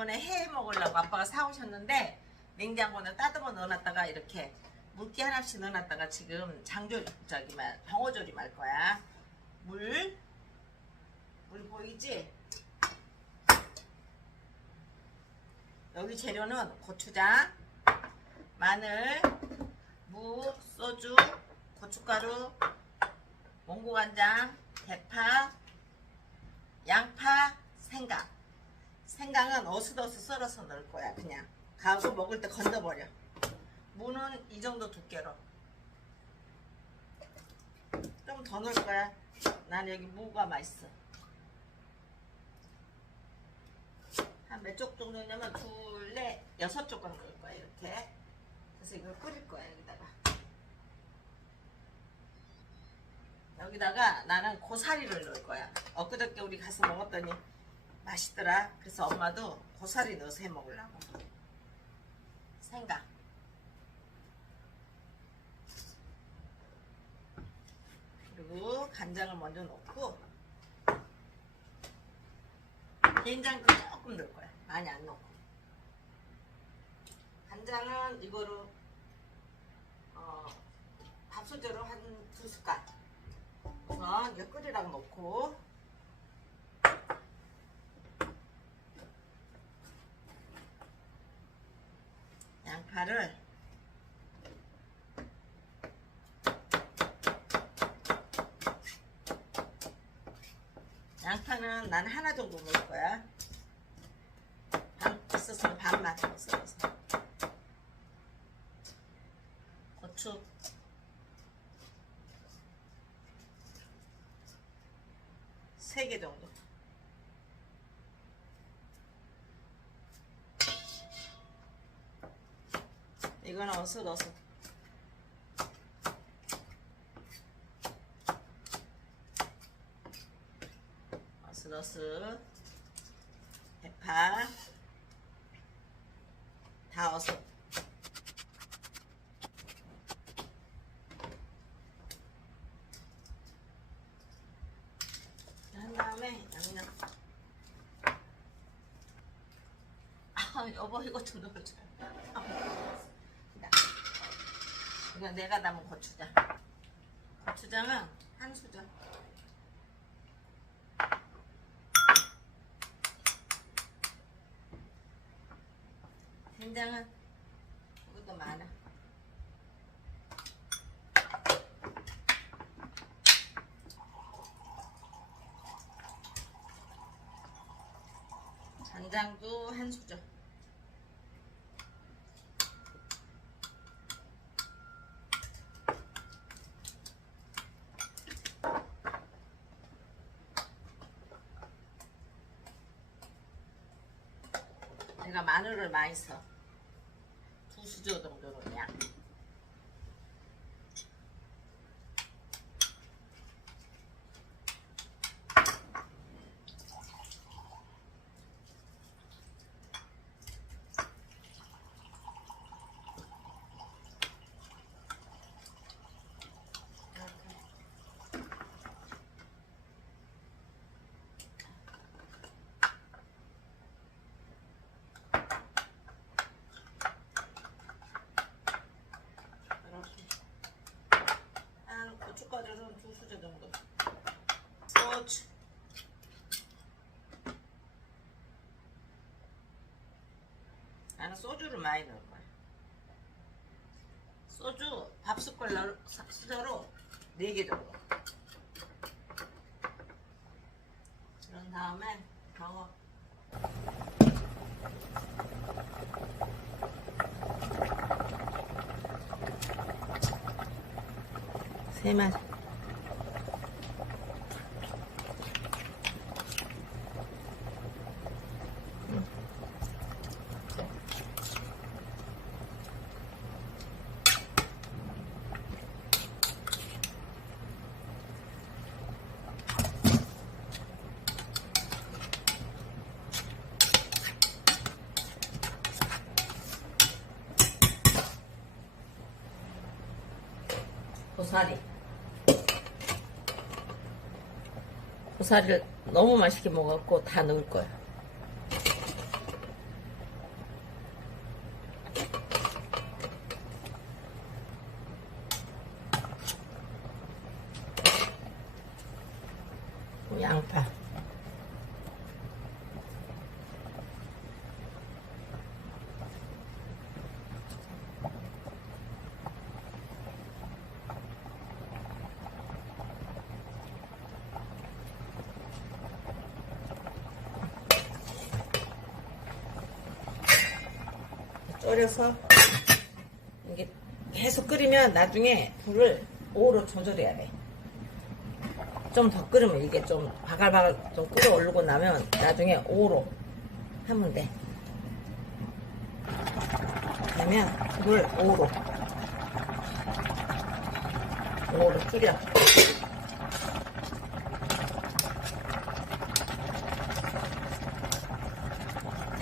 이번에 해 먹으려고 아빠가 사오셨는데 냉장고에 따듬어 넣어놨다가 이렇게 물기 하나씩 넣어놨다가 지금 장조 저기 말 병어조림 할 거야. 물, 물 보이지? 여기 재료는 고추장, 마늘, 무, 소주, 고춧가루, 몽고간장, 대파, 양파, 생강. 생강은 어슷어슷 썰어서 넣을 거야 그냥. 가고 먹을 때 건져버려. 무는 이 정도 두께로. 좀 더 넣을 거야. 난 여기 무가 맛있어. 한 몇 쪽 정도 넣으면 둘넷 여섯 조각 넣을 거야 이렇게. 그래서 이걸 끓일 거야 여기다가. 여기다가 나는 고사리를 넣을 거야. 엊그저께 우리 가서 먹었더니 맛있더라. 그래서 엄마도 고사리 넣어서 해 먹으려고. 생강. 그리고 간장을 먼저 넣고 된장도 조금 넣을 거야. 많이 안 넣고. 간장은 이거로 어, 밥솥으로 한 두 숟갈. 우선 이거 끓이라고 넣고 양파를 양파는 난 하나 정도 넣을 거야. 반 있었으면 반만 썰어서. 고추. 세 개 정도. 이거는 어슷 어슷. 어슷 어슷. 대파. 다 어슷. 한 다음에 양념. 아, 여보 이거 좀 넣어줘. 아, 이거 내가 담은 고추장. 고추장은 한 수저. 된장은 이것도 많아. 간장도 한 수저. 내가 마늘을 많이 써. 두 수저 정도로 그냥. 이렇게. 한 고춧가루는 두 수저 정도. 소주. 나는 소주를 많이 넣을 거야. 소주 밥 숟갈 넣을 수저로 네개 정도. 그런 다음에 방어. 세마 고사리. 고사리를 너무 맛있게 먹었고 다 넣을 거야. 졸여서 이게 계속 끓이면 나중에 불을 5로 조절해야 돼. 좀 더 끓으면 이게 좀 바글바글 좀 끓어오르고 나면 나중에 5로 하면 돼. 그러면 불 5로 5로 줄여.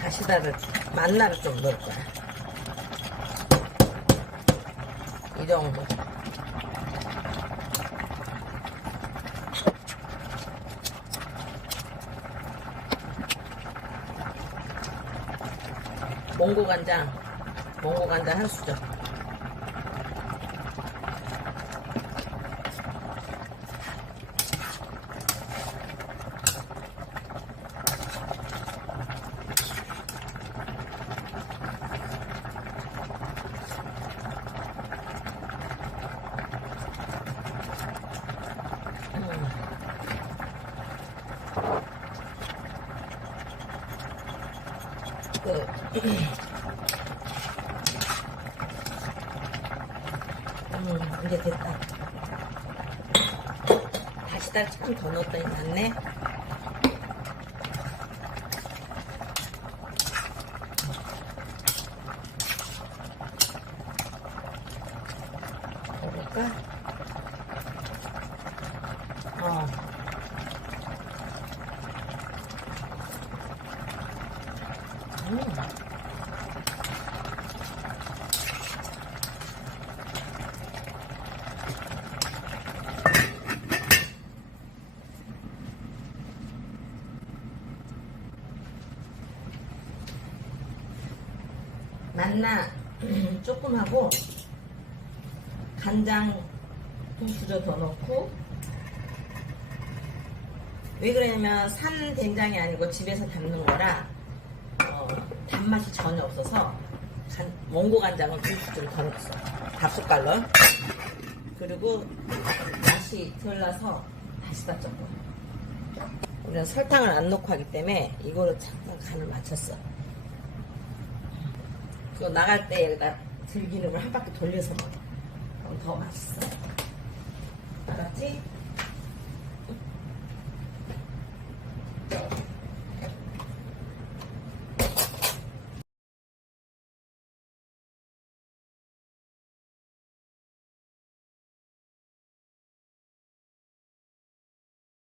다시다를 만나를 좀 넣을 거야. 이 정도. 몽고 간장, 몽고 간장 한 수저. 그, 음, 이제 됐다. 다시다 조금 더 넣었더니 낫네. 먹을까? 어. 음. 만나 조금 하고 간장 두 수저 더 넣고. 왜 그러냐면 산 된장이 아니고 집에서 담는 거라 어, 단맛이 전혀 없어서 간, 몽고 간장을 두 수저 더 넣었어. 밥 숟갈로. 그리고 맛이 덜 나서 다시다 조금 우리는 설탕을 안 넣고 하기 때문에 이거를 잠깐 간을 맞췄어 그거 나갈 때 여기다 들기름을 한 바퀴 돌려서 먹어. 그럼 더 맛있어. 알았지?